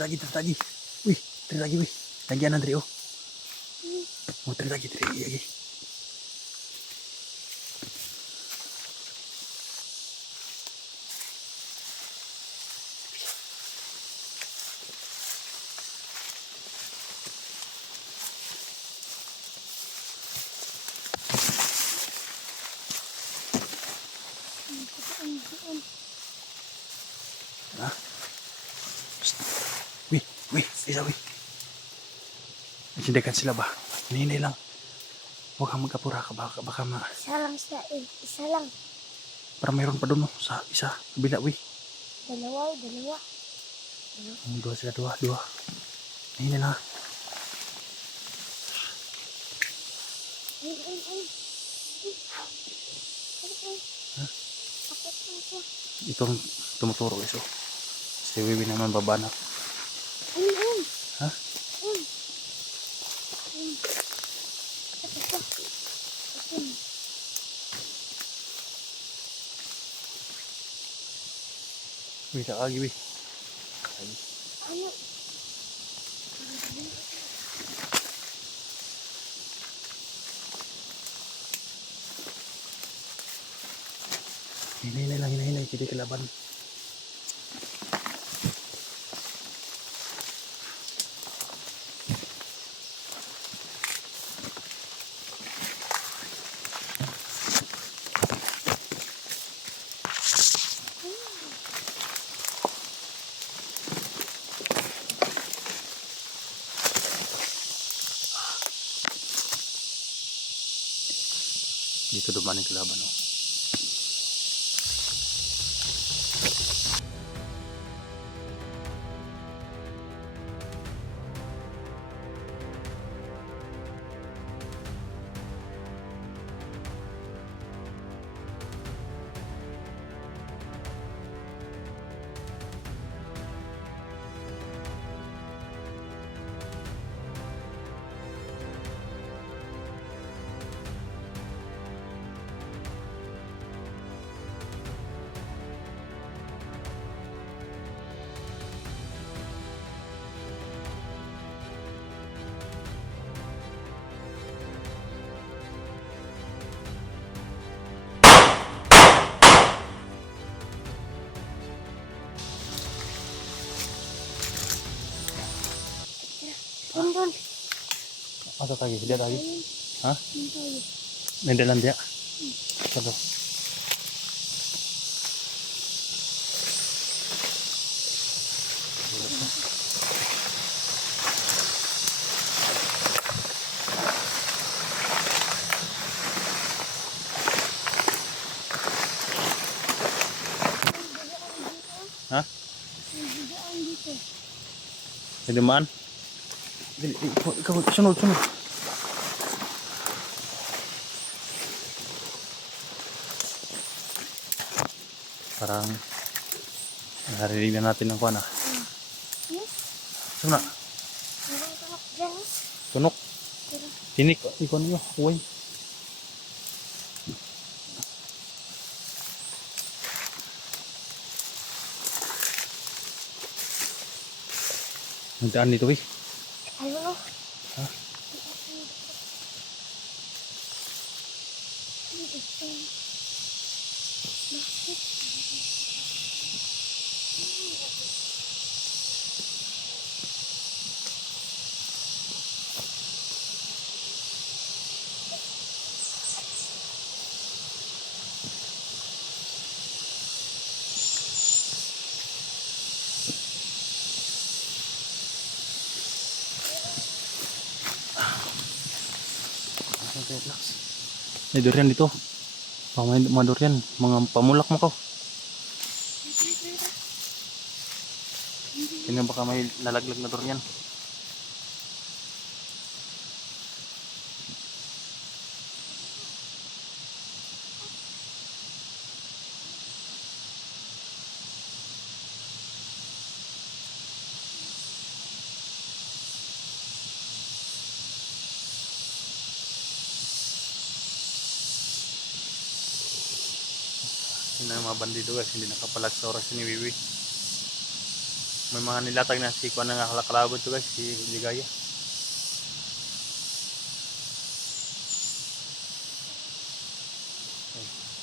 Tari lagi. Wih, tari lagi wih. Lagian Andre oh. Oh, tari lagi. Hah? Wih, isa wih. Sindikan sila ba? Hinihintay lang. Huwag kang magkapura ka baka Isa lang siya eh. Isa lang. para mayroon pa doon no? Sa isa. Kabila wih. Dalawa. Dua sila, dua. Hinihintay lang. Hah? Ito ang tumuturo iso. Si Wiwi naman babanat. Hah? Wih, tak lagi wih. Ano? Hinihintay. Jadi kelaban. Dito dumaning kelaban oh. Doon. Masa tadi? Dia tadi? Hah? Tayo. Nandalan dia? Aduh. Hah? Nagbigaan dito. May dumaan? Ikaw, sunod. Parang naririnig na natin ng kuwan ah. Saan na? Meron tumak dyan. Tunok. Tinik. Ikaw niyo. Uy. Nagdaan dito eh. Ano? Ha? May durian dito. Mga durian. Mga pamulak mo ko. Tingnan baka may nalaglag na durian. Yun na yung mga bandido guys. Hindi nakapalag sa oras ni Wiwi. May mga nilatag na si Kuan na nga kalakalabot to guys, si Ligaya.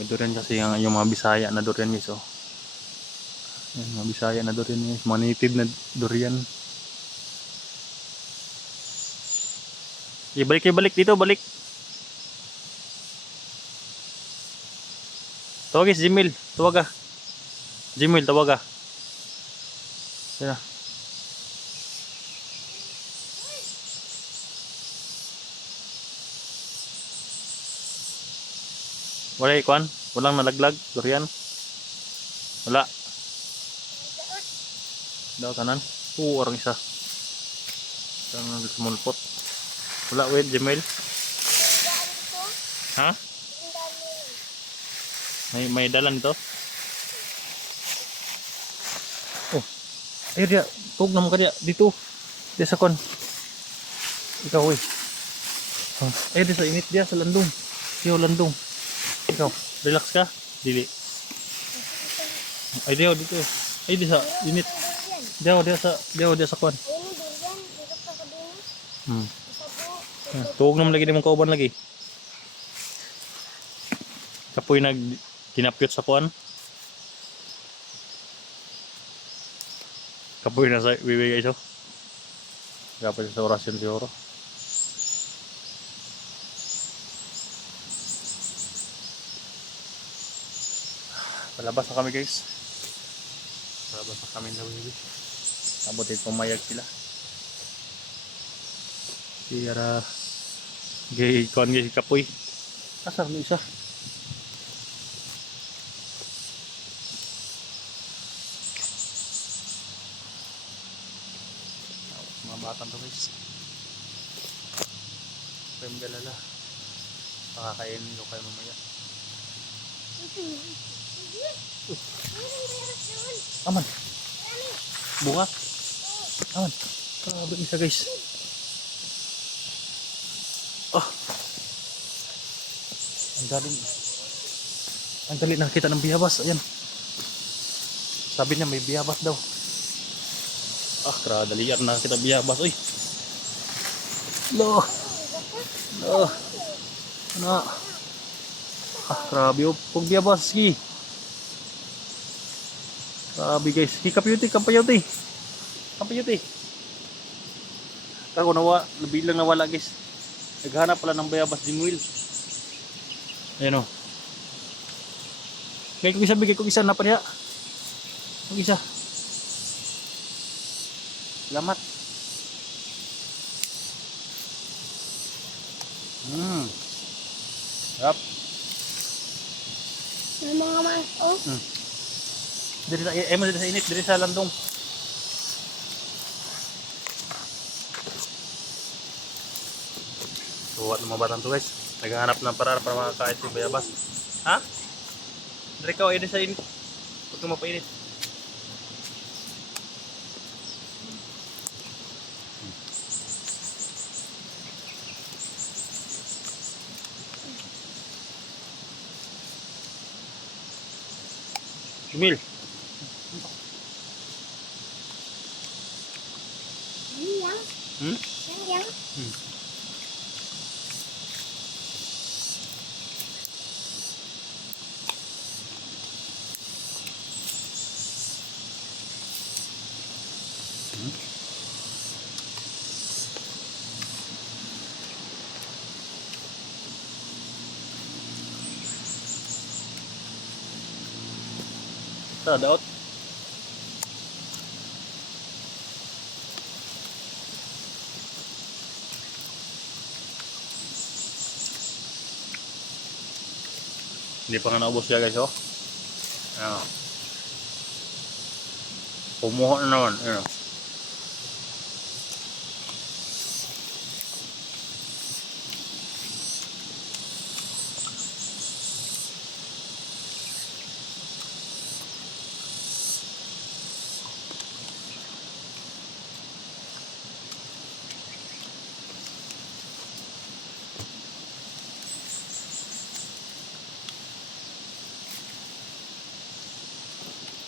May durian kasi yung mga Bisaya na durian guys, oh. Yan, mga Bisaya na durian guys, mga native na durian. Balik dito, balik. Tawag guys, Jimil, tawag ah. Jimil, tawag ah. Yan. Wala ikuan, walang nalaglag, durian. Wala. Daw kanan. Orang isa. Kanan sumulpot. Wala wait, Jemel. Ha? May dalan to. Oh. Ayo dia, tug naman ka dia dito. Dia sa kon. Ikaw eh. Oh. Ayo dia sa init dia sa landong. Yo landong. Ikaw, relax ka? Dili. Ay dia dito. Ay dia sa init. Dia sa kon. Tuog naman lagi dimong kauban lagi. Kapoy nag kinapyot sa kuan. Kapoy na sa wiwi guys, oh. Kapoy sa orasyon siguro. Palabas na kami guys. Palabas na kami na wiwi. Abutin pumayag sila. Kira gay kon gay kapoy. Asa ni isa? Mga batang to guys. Kayo magalala. Pakakainin ko kayo mamaya. Aman. Bunga. Aman. Grabe isa guys. Oh. Ang dali nakita ng biyabas. Ayan. Sabi niya may biyabas daw. Ah, dalian nakita biyabas. Uy. Lo. Lo. Ano? Ah, grabe oh. Pag biyabas. Sige. Grabe guys. Sige kapayuti. Kapayuti. Kako nabilang nawala guys. Naghanap pala ng bayabas di Will. Ayan o. Kaya kung isa na pa niya. Kung isa. Salamat. Yap. May mga mas, oh. Diri sa init, diri sa landong. Buat mga batang to guys. Naghahanap ng paraan para makakain si bayabas. Ha? Diri ka, ini sa init. Huwag kang mapainit. Emil. Yang. Yang. Tara, daot. Hindi pa nga naubos siya guys, oh. Ayan. Pumuha na naman. Ayan.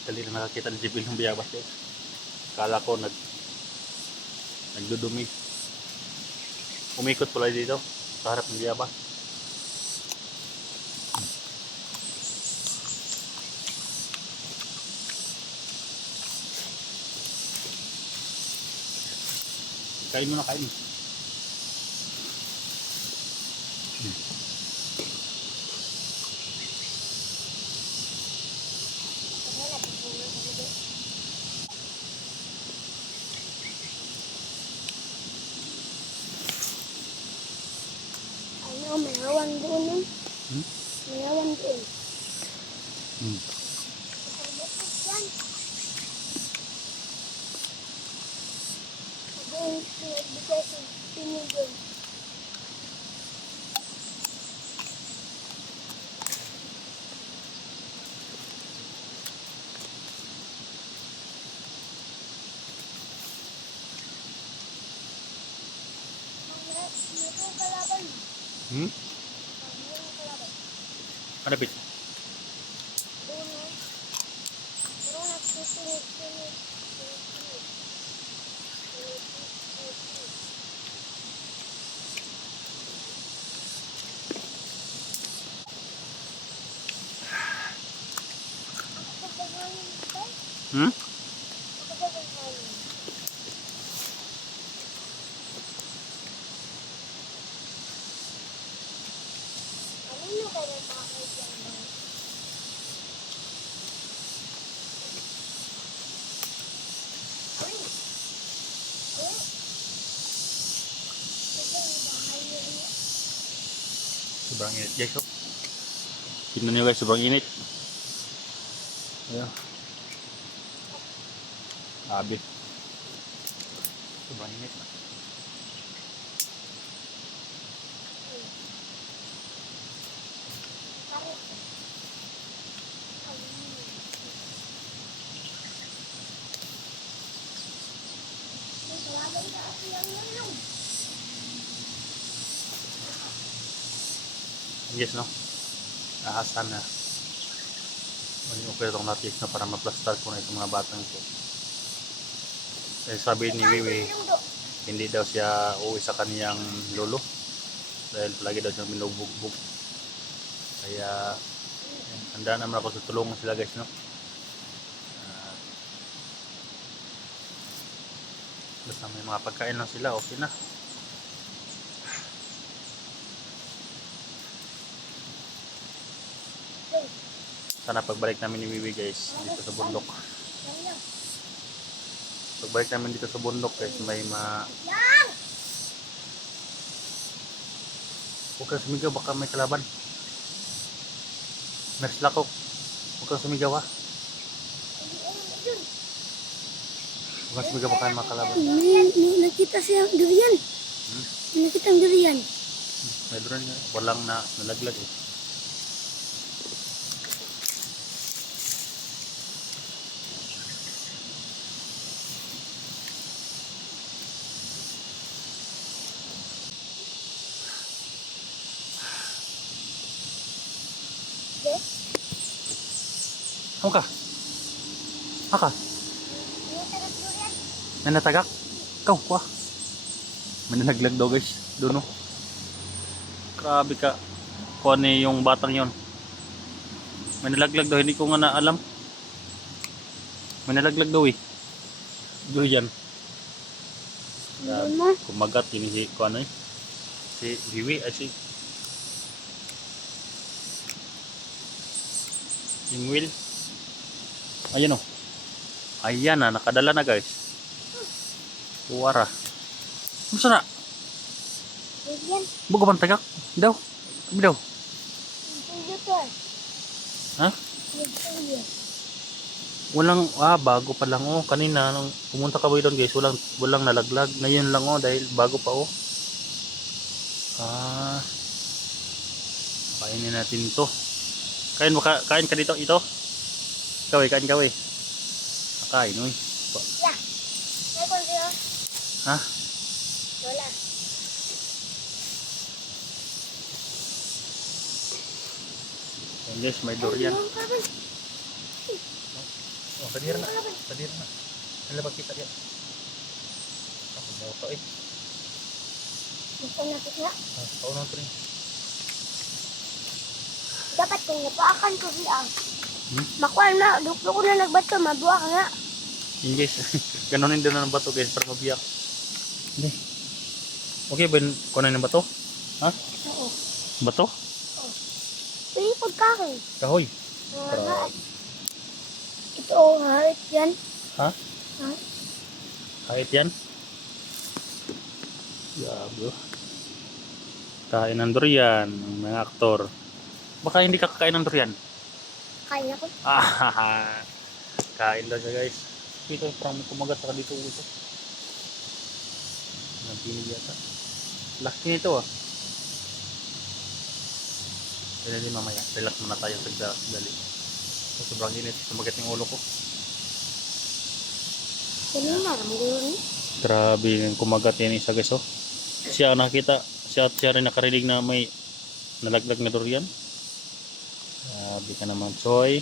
Dali na nakakita ni Jibil ng biyabas guys. Kala ko nagdudumi. Umikot pala dito sa harap ng Diaba. Kain mo na, kain. Ano, may awan doon. May awan doon. Nakabukod yan. Doon, nagbigay sa pinigil. Mayroong kalaban. Mayroong kalaban. Hanapit. Doon, no? Pero nagsusunod-sunod. Sunod-sunod. Sunod-sunod. Ako ba hangin ito? Ako ba hangin? Kanino kayo bakit yan ba? Uy! Uy! Ito yung bahay niya. Sobrang init guys, oh. Tingnan nyo guys, sobrang init. Ayan. Grabe. Sobrang init. Bakit? May kalaban na ako yung lalong. Yes, no? Naasan na. Maging okay itong natis na para maplastar ko na itong mga batang ito. Eh, sabi ni Wiwi, hindi daw siya uuwi sa kaniyang lolo. Dahil palagi daw siyang binubugbog. Kaya, handa naman ako sa tulungan sila guys, no? Basta may mga pagkain lang sila, okay na. Sana pagbalik namin ni Wiwi guys, dito sa bundok. Pagbalik namin dito sa bundok guys, may Yan! huwag kang sumigaw, baka may kalaban. Nurse Lakok, huwag kang sumigaw ha. Huwag kang sumigaw, baka may mga kalaban. May nakita siyang durian. May nakita ang durian. May drone nga, walang nalaglag eh. Ano ka? Haka? May tagat durian. May natagak? Ikaw, kuha. May nalaglag daw guys, doon oh. Grabe ka. Kuha ni yung batang yon. May nalaglag daw, hindi ko nga na alam. May nalaglag daw eh. Doon yan. Ano mo? Kumagat, ini si kuha na eh. Si Wiwi, ay si yung Will. Ayan o. Ayan na, nakadala na guys. Puwara. Masa na? Durian. Buka bang tagak? Daw. Kami daw. Ang to. Ha? Durian. Walang, bago pa lang oh. Kanina, nung pumunta ka ba doon guys, walang nalaglag. Ngayon lang oh, dahil bago pa oh. Kainin natin to. Kain ka dito, ito. Ikaw eh, kain ka eh. Kain, uy. Yeah. May konti oh. Ha? Wala. Yan guys, may durian. Ang kalaban. Oh, kadira na. Kadira na. Ano ba kita diyan? Ako mo to eh. Gusto natin nga. Pauno to rin. Dapat kung napakan ko siya. Hmm? Makuha na. Duklo ko na nagbato. Mabuha ka nga. Yun guys, ganunin din na ng bato guys para mabiyak. Hindi. Okay ba kunin ng bato? Ha? Oo. Bato? Pili pagkakin. Kahoy. Nga. Ito, heart yan. Ha? Ha? Kahit yan? Grabe. Kain ng durian, ng mga aktor. Baka hindi ka kakain ng durian. Kaya ko. Kain lang siya guys. Dito parang may kumagat sa dito ito. Napinig yata. Laki nito ah. Kaya din mamaya. Relax muna tayo sa dali. Sobrang init. Sumagat yung ulo ko. Kanina, ramulun. Grabe yung kumagat yan isa guys oh. Siya nakita. Siya rin nakarinig na may nalaglag na durian. Grabe ka naman Choy.